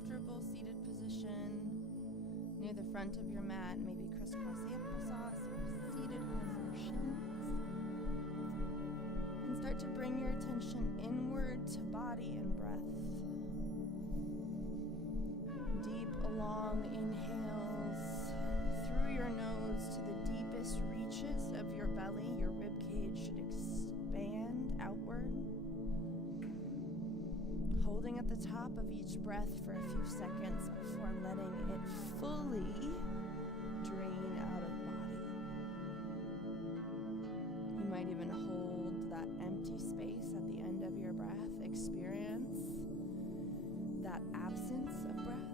comfortable seated position near the front of your mat, maybe crisscross applesauce or seated positions. And start to bring your attention inward to body and breath. Deep, long inhales through your nose to the deepest reaches of your belly. Your rib cage should expand outward. Holding at the top of each breath for a few seconds before letting it fully drain out of body. You might even hold that empty space at the end of your breath. Experience that absence of breath.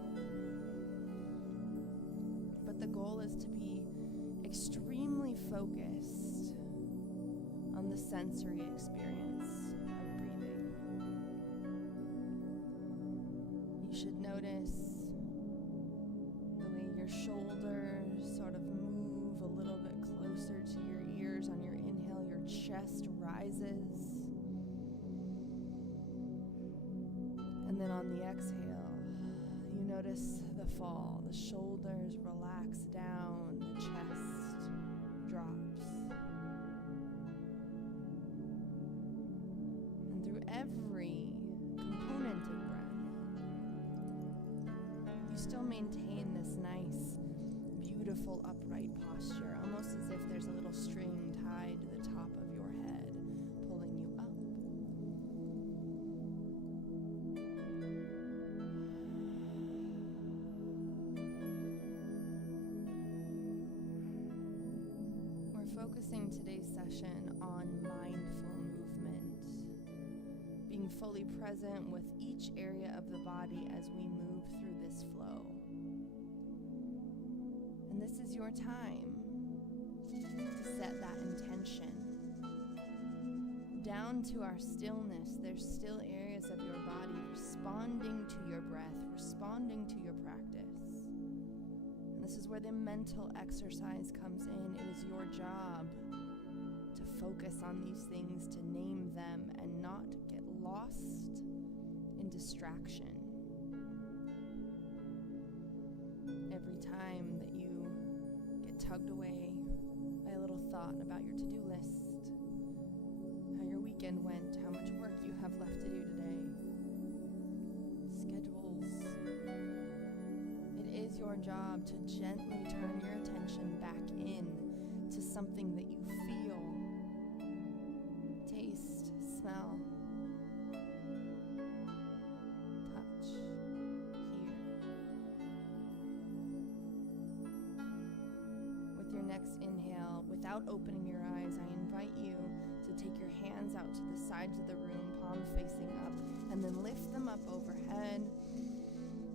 But the goal is to be extremely focused on the sensory experience of breathing. You should notice the way your shoulders sort of move a little bit closer to your ears. On your inhale, your chest rises. And then on the exhale, you notice the fall. The shoulders relax down, the chest drops. And through every component of breath, you still maintain this nice, beautiful upright posture, almost as if there's a little string tied to the top of your head, pulling you up. Focusing today's session on mindful movement, being fully present with each area of the body as we move through this flow. And this is your time to set that intention. Down to our stillness, there's still areas of your body responding to your breath, responding to your practice. This is where the mental exercise comes in. It is your job to focus on these things, to name them, and not get lost in distraction. Every time that you get tugged away by a little thought about your to-do list, how your weekend went, how much work you have left to do today, schedules, it is your job to gently turn your attention back in to something that you feel, taste, smell, touch, hear. With your next inhale, without opening your eyes, I invite you to take your hands out to the sides of the room, palms facing up, and then lift them up overhead.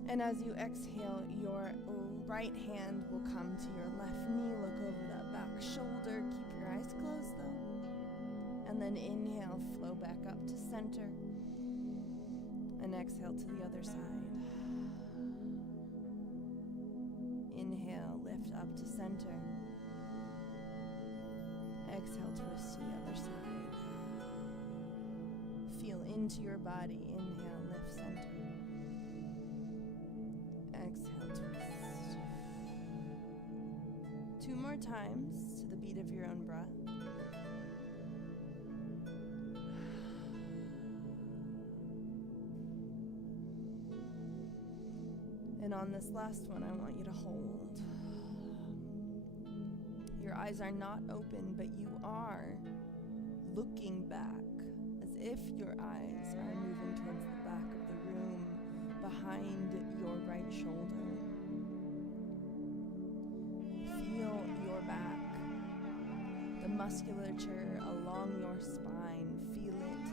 And as you exhale, your right hand will come to your left knee. Look over that back shoulder. Keep your eyes closed though. And then inhale, flow back up to center. And exhale to the other side. Inhale, lift up to center. Exhale, twist to the other side. Feel into your body. Inhale, lift center. Exhale, twist. 2 more times to the beat of your own breath. And on this last one, I want you to hold. Your eyes are not open, but you are looking back as if your eyes are moving towards the back of the room, behind your right shoulder. Feel your back, the musculature along your spine. Feel it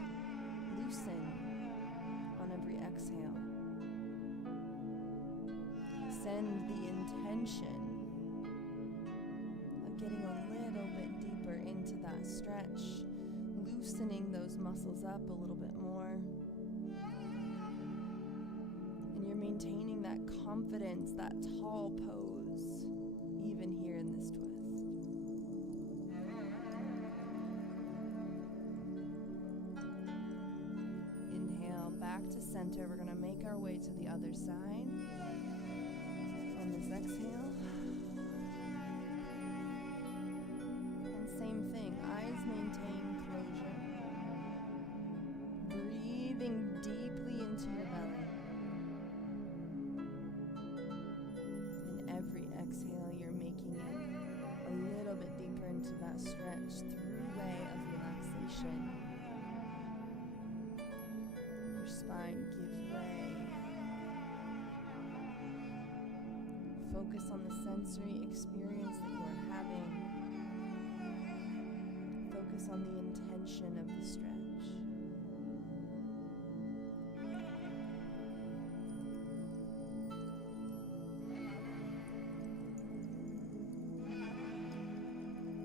loosen on every exhale. Send the intention of getting a little bit deeper into that stretch, loosening those muscles up a little bit more. And you're maintaining that confidence, that tall pose, even here in this twist. Inhale back back to center. We're going to make our way to the other side. On this exhale. And same thing, eyes maintain closure. Breathing deeply into your belly. And every exhale, you're making it a little bit deeper into that stretch through way of relaxation. Your spine gives way. Focus on the sensory experience that you are having. Focus on the intention of the stretch.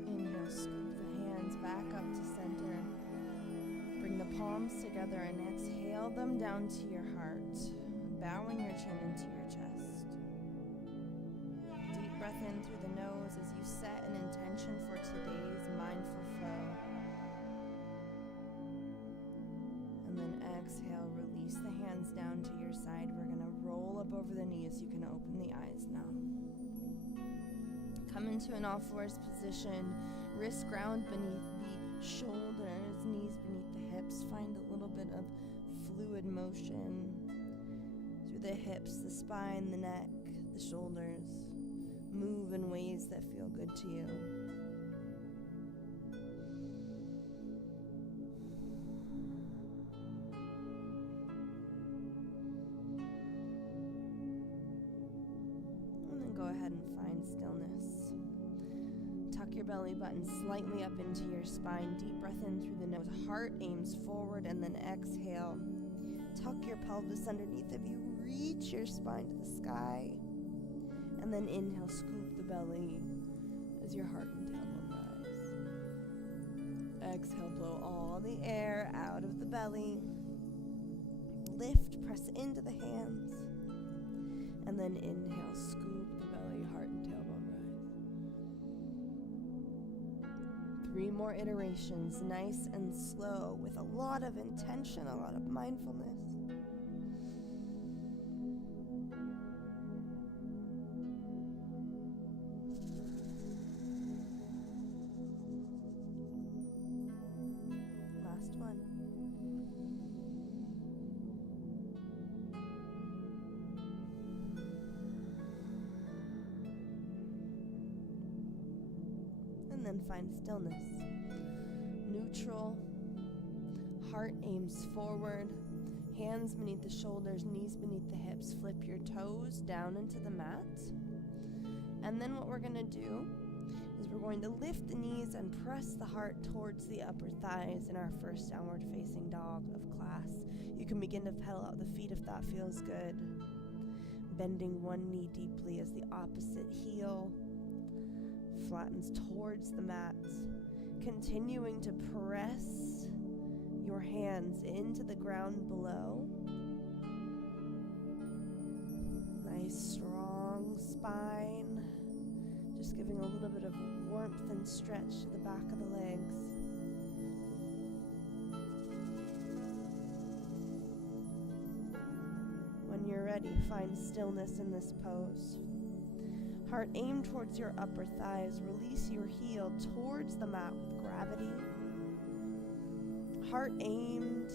Inhale, scoop the hands back up to center. Bring the palms together and exhale them down to your heart, bowing your chin into your chest. Deep breath in through the nose as you set an intention for today's mindful flow. And then exhale, release the hands down to your side. We're going to roll up over the knees. You can open the eyes now. Come into an all fours position, wrists ground beneath the shoulders, knees beneath the hips. Find a little bit of fluid motion through the hips, the spine, the neck, the shoulders. Move in ways that feel good to you. And then go ahead and find stillness. Tuck your belly button slightly up into your spine. Deep breath in through the nose. Heart aims forward and then exhale. Tuck your pelvis underneath of you. Reach your spine to the sky. And then inhale, scoop the belly as your heart and tailbone rise. Exhale, blow all the air out of the belly. Lift, press into the hands. And then inhale, scoop the belly, heart and tailbone rise. 3 more iterations, nice and slow, with a lot of intention, a lot of mindfulness. Then find stillness. Neutral. Heart aims forward. Hands beneath the shoulders, knees beneath the hips. Flip your toes down into the mat. And then what we're going to do is we're going to lift the knees and press the heart towards the upper thighs in our first downward facing dog of class. You can begin to pedal out the feet if that feels good. Bending one knee deeply as the opposite heel flattens towards the mat, continuing to press your hands into the ground below. Nice strong spine, just giving a little bit of warmth and stretch to the back of the legs. When you're ready, find stillness in this pose. Heart aimed towards your upper thighs. Release your heel towards the mat with gravity. Heart aimed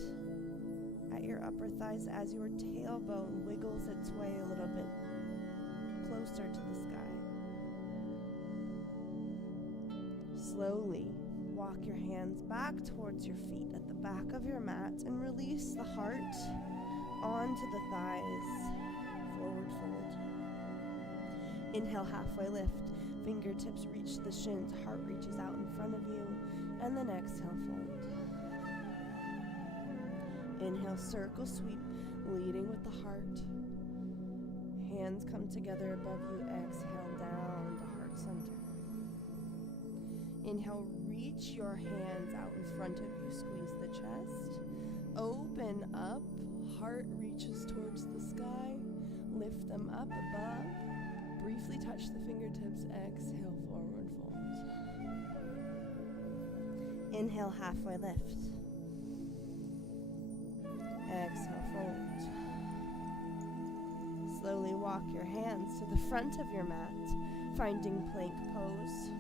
at your upper thighs as your tailbone wiggles its way a little bit closer to the sky. Slowly walk your hands back towards your feet at the back of your mat and release the heart onto the thighs. Forward fold. Inhale, halfway lift. Fingertips reach the shins. Heart reaches out in front of you. And then exhale, fold. Inhale, circle sweep, leading with the heart. Hands come together above you. Exhale, down to heart center. Inhale, reach your hands out in front of you. Squeeze the chest. Open up. Heart reaches towards the sky. Lift them up above. Briefly touch the fingertips. Exhale, forward fold. Inhale, halfway lift. Exhale, fold. Slowly walk your hands to the front of your mat, finding plank pose.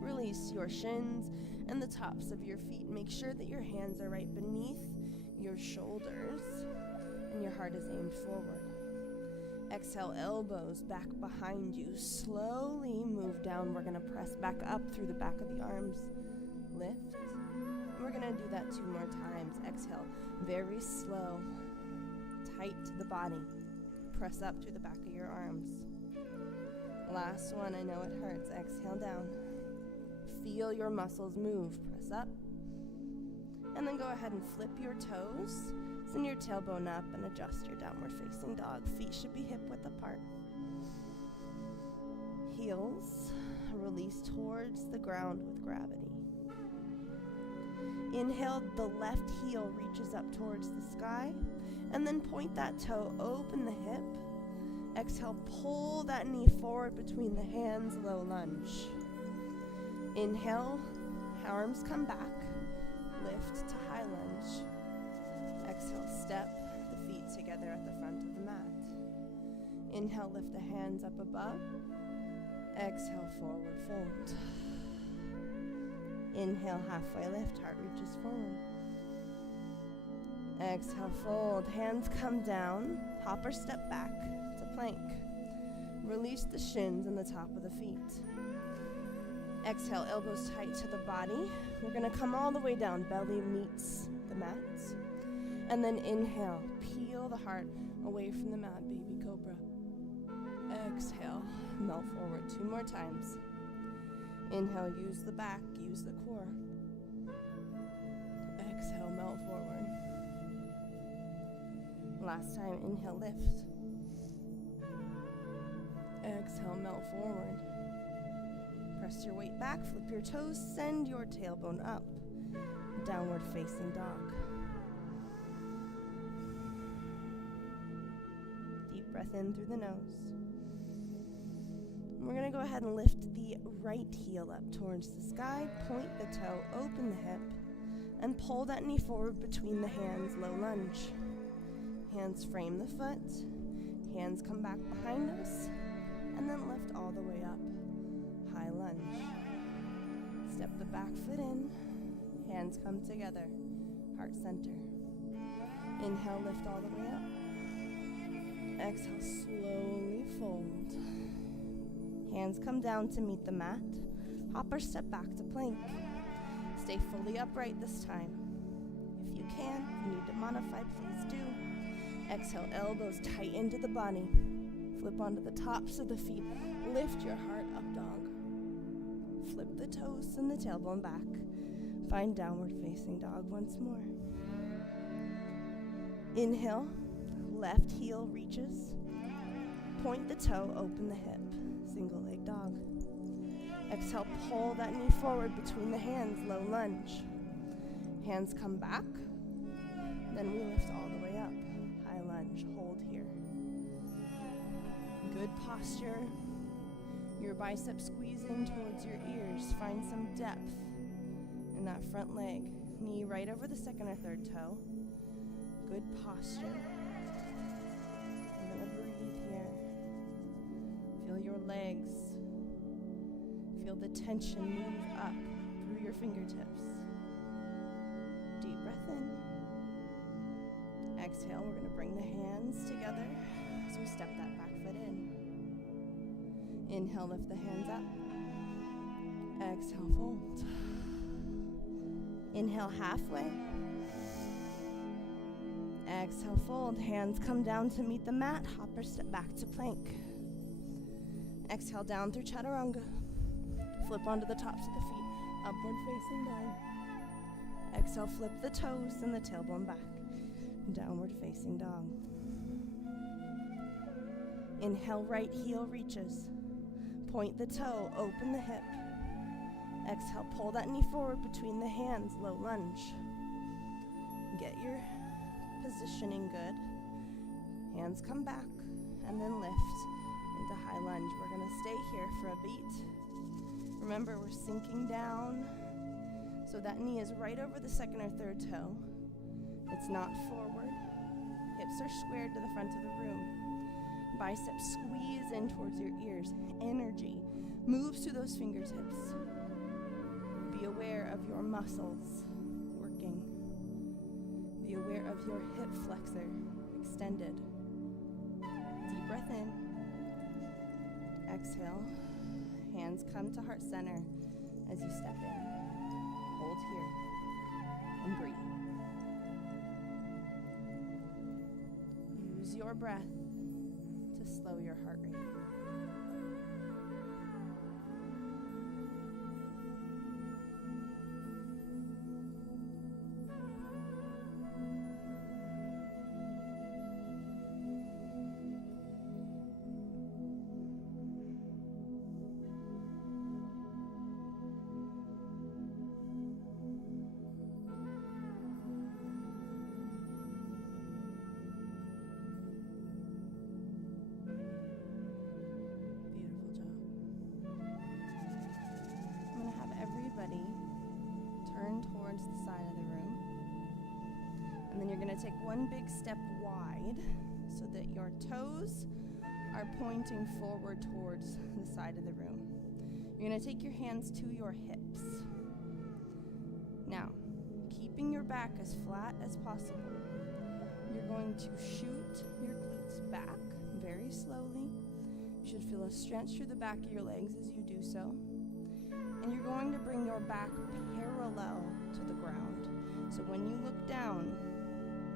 Release your shins and the tops of your feet. Make sure that your hands are right beneath your shoulders and your heart is aimed forward. Exhale, elbows back behind you. Slowly move down. We're going to press back up through the back of the arms. Lift. And we're going to do that 2 more times. Exhale, very slow. Tight to the body. Press up through the back of your arms. Last one. I know it hurts. Exhale down. Feel your muscles move. Press up. And then go ahead and flip your toes. Send your tailbone up and adjust your downward facing dog. Feet should be hip width apart. Heels release towards the ground with gravity. Inhale, the left heel reaches up towards the sky, and then point that toe, open the hip. Exhale, pull that knee forward between the hands, low lunge. Inhale, arms come back, lift to high lunge. Exhale, step the feet together at the front of the mat. Inhale, lift the hands up above. Exhale, forward fold. Inhale, halfway lift, heart reaches forward. Exhale, fold, hands come down, hop or step back to plank. Release the shins and the top of the feet. Exhale, elbows tight to the body. We're gonna come all the way down, belly meets the mat. And then inhale, peel the heart away from the mat, baby cobra. Exhale, melt forward 2 more times. Inhale, use the back, use the core. Exhale, melt forward. Last time, inhale, lift. Exhale, melt forward. Press your weight back, flip your toes, send your tailbone up. Downward facing dog. Deep breath in through the nose. We're going to go ahead and lift the right heel up towards the sky, point the toe, open the hip, and pull that knee forward between the hands, low lunge. Hands frame the foot, hands come back behind us, and then lift all the way up, high lunge. Step the back foot in, hands come together, heart center. Inhale, lift all the way up. Exhale, slowly fold. Hands come down to meet the mat. Hop or step back to plank. Stay fully upright this time. If you can, if you need to modify, please do. Exhale, elbows tight into the body. Flip onto the tops of the feet. Lift your heart up, dog. Flip the toes and the tailbone back. Find downward facing dog once more. Inhale, left heel reaches. Point the toe, open the hip. Single leg dog. Exhale, pull that knee forward between the hands, low lunge. Hands come back. Then we lift all the way up. High lunge, hold here. Good posture. Your biceps squeezing towards your ears. Find some depth in that front leg. Knee right over the second or third toe. Good posture. We're gonna breathe here. Feel your legs. Feel the tension move up through your fingertips. Deep breath in. Exhale, we're going to bring the hands together as we step that back foot in. Inhale, lift the hands up. Exhale, fold. Inhale, halfway. Exhale, fold. Hands come down to meet the mat. Hop or step back to plank. Exhale, down through chaturanga. Flip onto the tops of the feet. Upward facing dog. Exhale, flip the toes and the tailbone back. Downward facing dog. Inhale, right heel reaches. Point the toe, open the hip. Exhale, pull that knee forward between the hands, low lunge. Get your positioning good. Hands come back and then lift into high lunge. We're going to stay here for a beat. Remember, we're sinking down, so that knee is right over the second or third toe. It's not forward. Hips are squared to the front of the room. biceps squeeze in towards your ears. Energy moves through those fingertips. Be aware of your muscles working. Be aware of your hip flexor extended. Deep breath in. Exhale. Hands come to heart center as you step in. Hold here and breathe. Use your breath to slow your heart rate. Turn towards the side of the room. And then you're going to take one big step wide so that your toes are pointing forward towards the side of the room. You're going to take your hands to your hips. Now, keeping your back as flat as possible, you're going to shoot your glutes back very slowly. You should feel a stretch through the back of your legs as you do so. And you're going to bring your back parallel to the ground. So when you look down,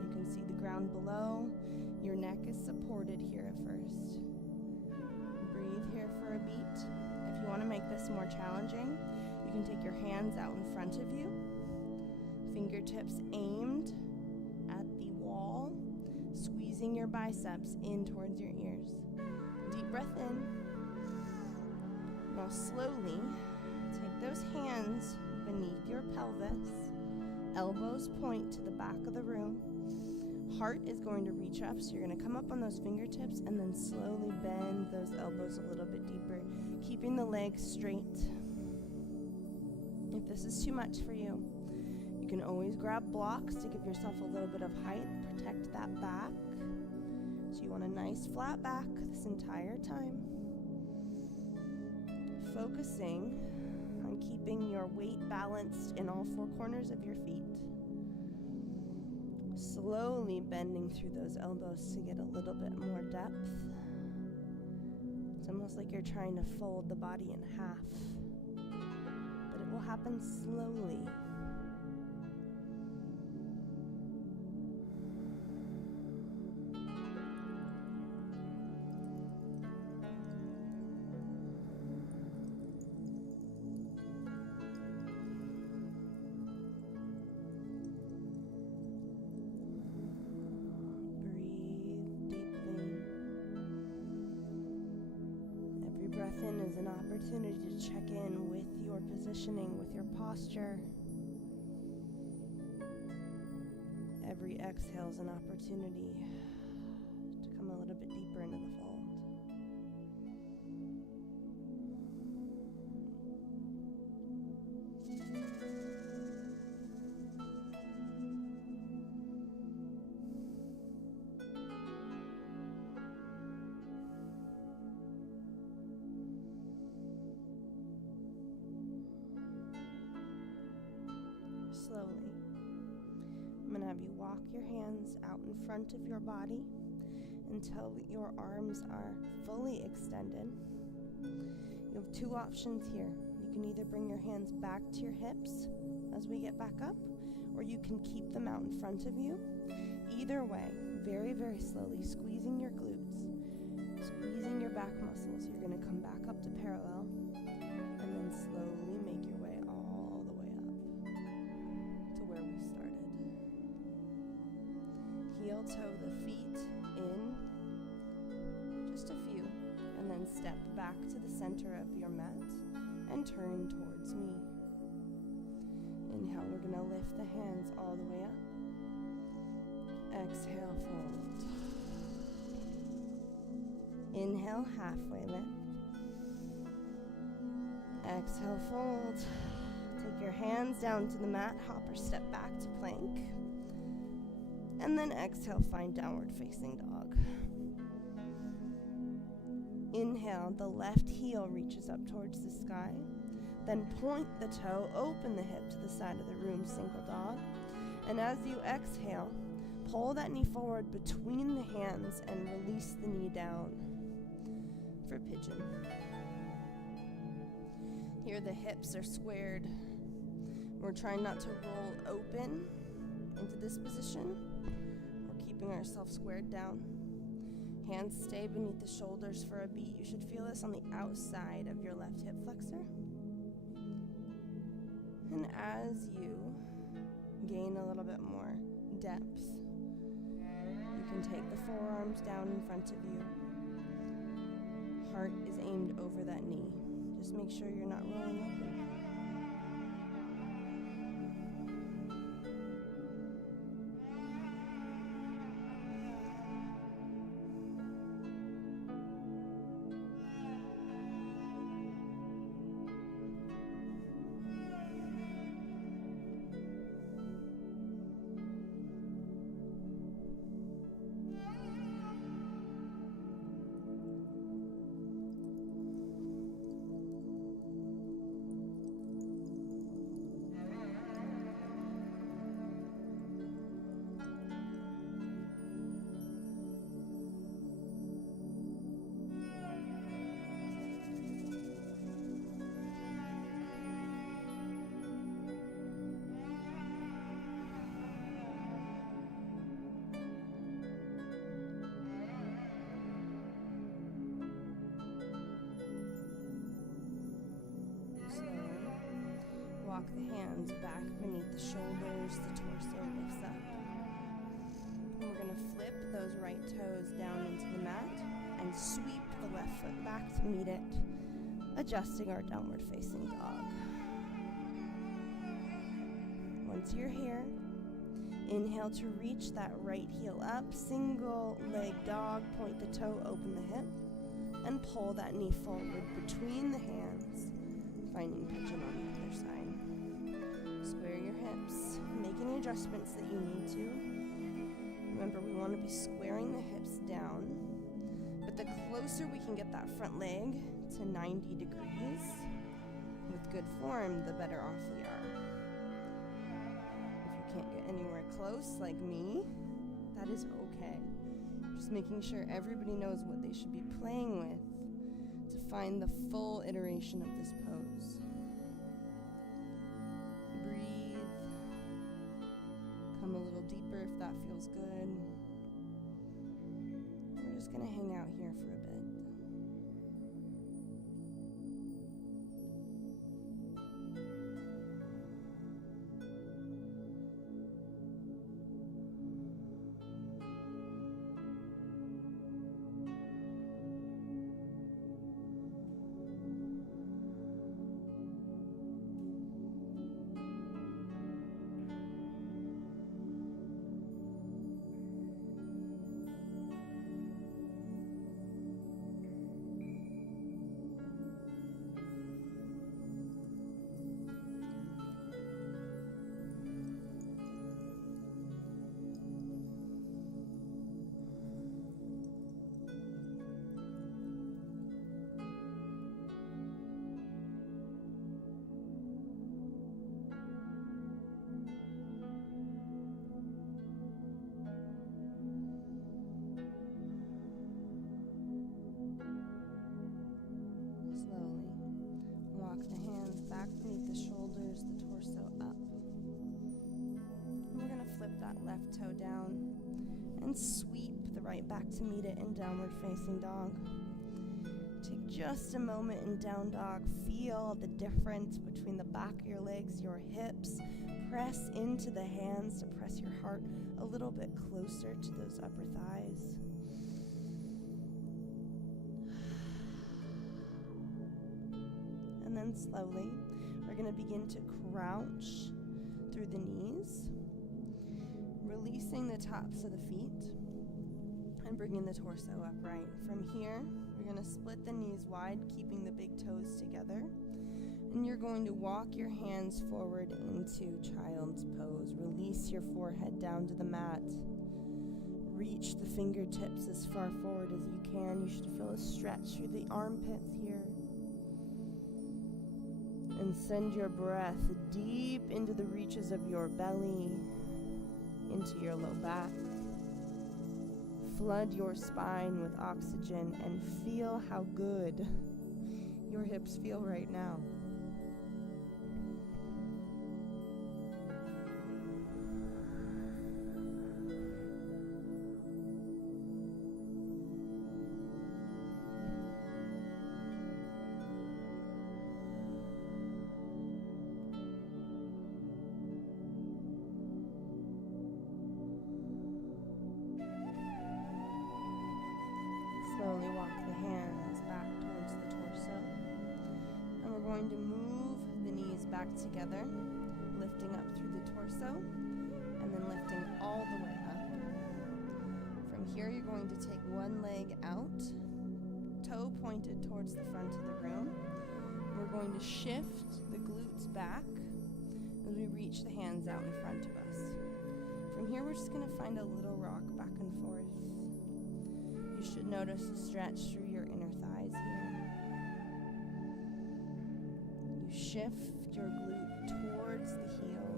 you can see the ground below. Your neck is supported here at first. Breathe here for a beat. If you want to make this more challenging, you can take your hands out in front of you. Fingertips aimed at the wall, squeezing your biceps in towards your ears. Deep breath in. Now slowly, take those hands beneath your pelvis. Elbows point to the back of the room. Heart is going to reach up, so you're going to come up on those fingertips and then slowly bend those elbows a little bit deeper, keeping the legs straight. If this is too much for you, you can always grab blocks to give yourself a little bit of height, protect that back. So you want a nice flat back this entire time. Focusing on keeping your weight balanced in all four corners of your feet. Slowly bending through those elbows to get a little bit more depth. It's almost like you're trying to fold the body in half, but it will happen slowly. Is an opportunity to check in with your positioning, with your posture. Every exhale is an opportunity to come a little bit deeper into the fold. Slowly, I'm going to have you walk your hands out in front of your body until your arms are fully extended. You have two options here. You can either bring your hands back to your hips as we get back up, or you can keep them out in front of you. Either way, very, very slowly, squeezing your glutes, squeezing your back muscles. You're going to come back up to parallel, and then slowly make your way all the way up to where we started. Heel toe the feet in, just a few, and then step back to the center of your mat and turn towards me. Inhale, we're going to lift the hands all the way up. Exhale, fold. Inhale, halfway lift. Exhale, fold. Take your hands down to the mat, hop or step back to plank. And then exhale, find downward facing dog. Inhale, the left heel reaches up towards the sky. Then point the toe, open the hip to the side of the room, single dog. And as you exhale, pull that knee forward between the hands and release the knee down for pigeon. Here the hips are squared. We're trying not to roll open into this position. We're keeping ourselves squared down. Hands stay beneath the shoulders for a beat. You should feel this on the outside of your left hip flexor. And as you gain a little bit more depth, you can take the forearms down in front of you. Heart is aimed over that knee. Just make sure you're not rolling open. Walk the hands back beneath the shoulders, the torso lifts up. And we're going to flip those right toes down into the mat and sweep the left foot back to meet it, adjusting our downward facing dog. Once you're here, inhale to reach that right heel up, single leg dog, point the toe, open the hip, and pull that knee forward between the hands, finding pigeon on the other side. Square your hips, make any adjustments that you need to. Remember, we want to be squaring the hips down, but the closer we can get that front leg to 90 degrees with good form, the better off we are. If you can't get anywhere close like me, that is okay. Just making sure everybody knows what they should be playing with to find the full iteration of this pose. Come a little deeper if that feels good. We're just going to hang out here for a bit. Beneath the shoulders, the torso up. And we're going to flip that left toe down and sweep the right back to meet it in downward facing dog. Take just a moment in down dog. Feel the difference between the back of your legs, your hips. Press into the hands to press your heart a little bit closer to those upper thighs. And then slowly, we're going to begin to crouch through the knees, releasing the tops of the feet and bringing the torso upright. From here, you're going to split the knees wide, keeping the big toes together. And you're going to walk your hands forward into child's pose. Release your forehead down to the mat. Reach the fingertips as far forward as you can. You should feel a stretch through the armpits here. And send your breath deep into the reaches of your belly, into your low back. Flood your spine with oxygen and feel how good your hips feel right now. Slowly walk the hands back towards the torso. And we're going to move the knees back together, lifting up through the torso, and then lifting all the way up. From here, you're going to take one leg out, toe pointed towards the front of the room. We're going to shift the glutes back as we reach the hands out in front of us. From here, we're just going to find a little rock back and forth. You should notice a stretch through your inner thighs here. You shift your glute towards the heel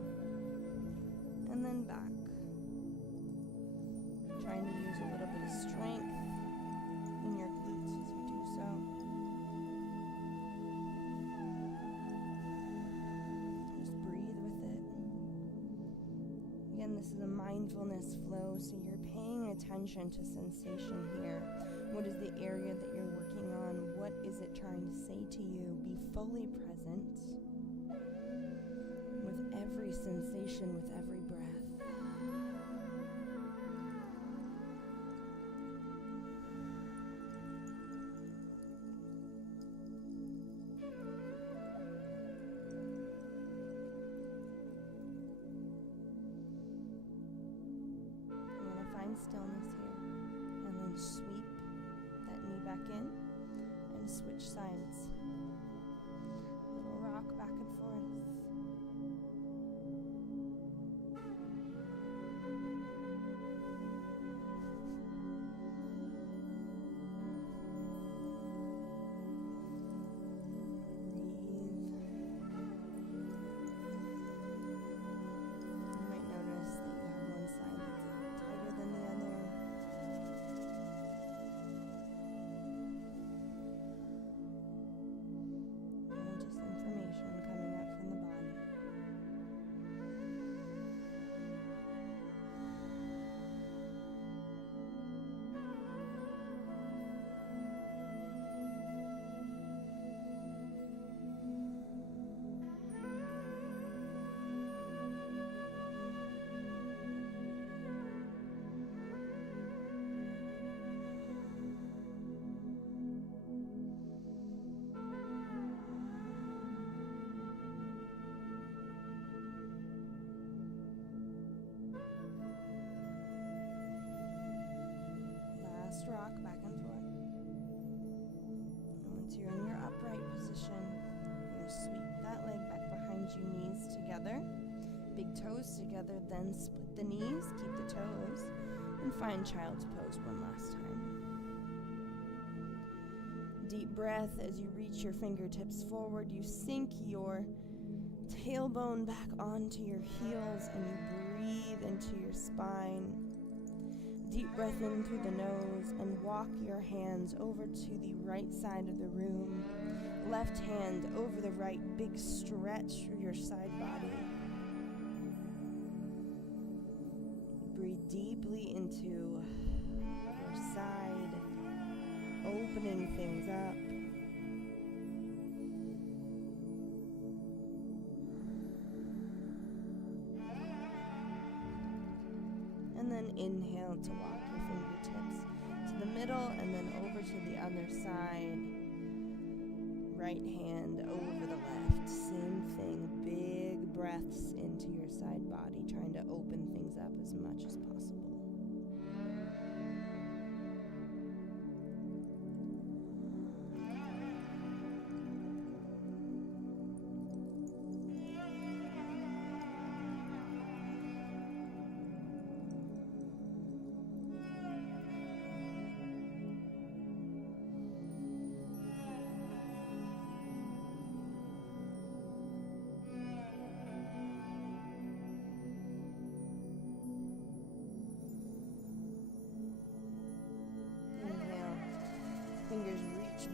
and then back. Trying to use a little bit of strength in your glutes as you do so. Just breathe with it. Again, this is a mindfulness flow, so you're paying attention to sensation here. What is the area that you're working on? What is it trying to say to you? Be fully present with every sensation, with every breath. Stillness here, and then sweep that knee back in and switch sides. Little rock back and forth. Rock back and forth. And once you're in your upright position, you're going to sweep that leg back behind you, knees together, big toes together, then split the knees, keep the toes, and find child's pose one last time. Deep breath as you reach your fingertips forward. You sink your tailbone back onto your heels and you breathe into your spine. Deep breath in through the nose and walk your hands over to the right side of the room. Left hand over the right, big stretch through your side body. Breathe deeply into your side, opening things up. And then inhale to walk your fingertips to the middle and then over to the other side. Right hand over the left. Same thing. Big breaths into your side body, trying to open things up as much as possible.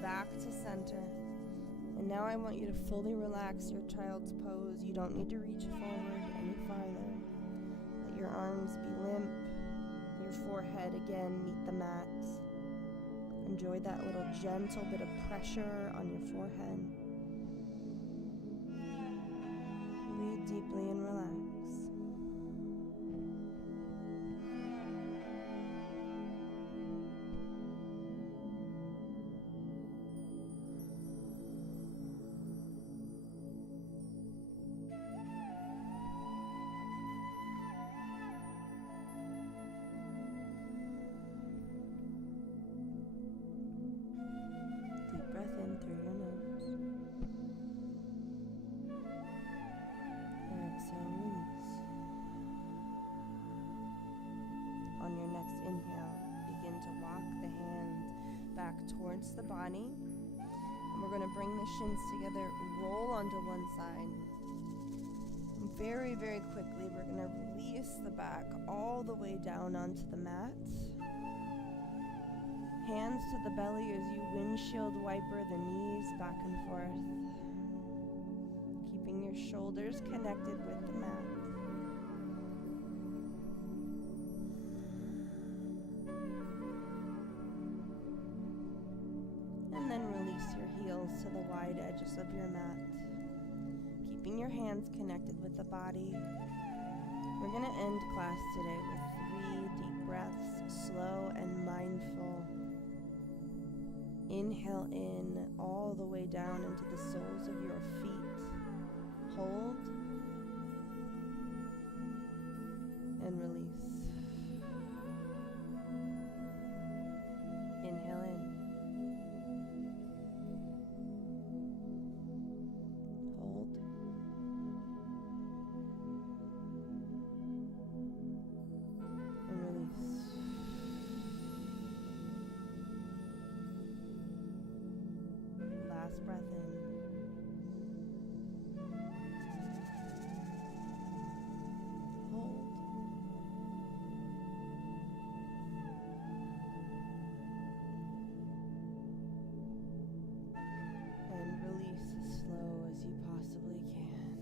back to center. And now I want you to fully relax your child's pose. You don't need to reach forward any farther. Let your arms be limp. Your forehead again meet the mat. Enjoy that little gentle bit of pressure on your forehead. Breathe deeply and relax. Deep breath in through your nose. Exhale, release. On your next inhale, begin to walk the hands back towards the body. And we're going to bring the shins together, roll onto one side. And very, very quickly, we're going to release the back all the way down onto the mat. Hands to the belly as you windshield wiper the knees back and forth. Keeping your shoulders connected with the mat. And then release your heels to the wide edges of your mat. Keeping your hands connected with the body. We're going to end class today with 3 deep breaths, slow and mindful. Inhale in all the way down into the soles of your feet. Hold. And release. Inhale in. Hold. And release. Last breath in. Hold. And release as slow as you possibly can.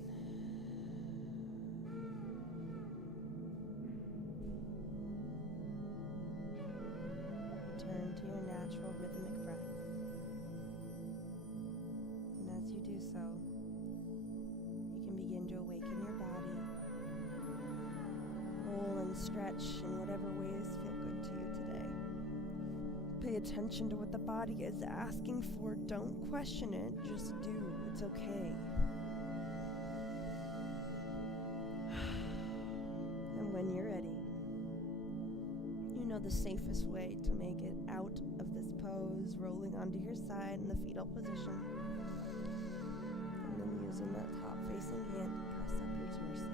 Return to your natural rhythmic breath. As you do so, you can begin to awaken your body. Roll and stretch in whatever ways feel good to you today. Pay attention to what the body is asking for. Don't question it, just do. It's okay. And when you're ready, you know the safest way to make it out of this pose, rolling onto your side in the fetal position. Using that top facing hand to press up your torso.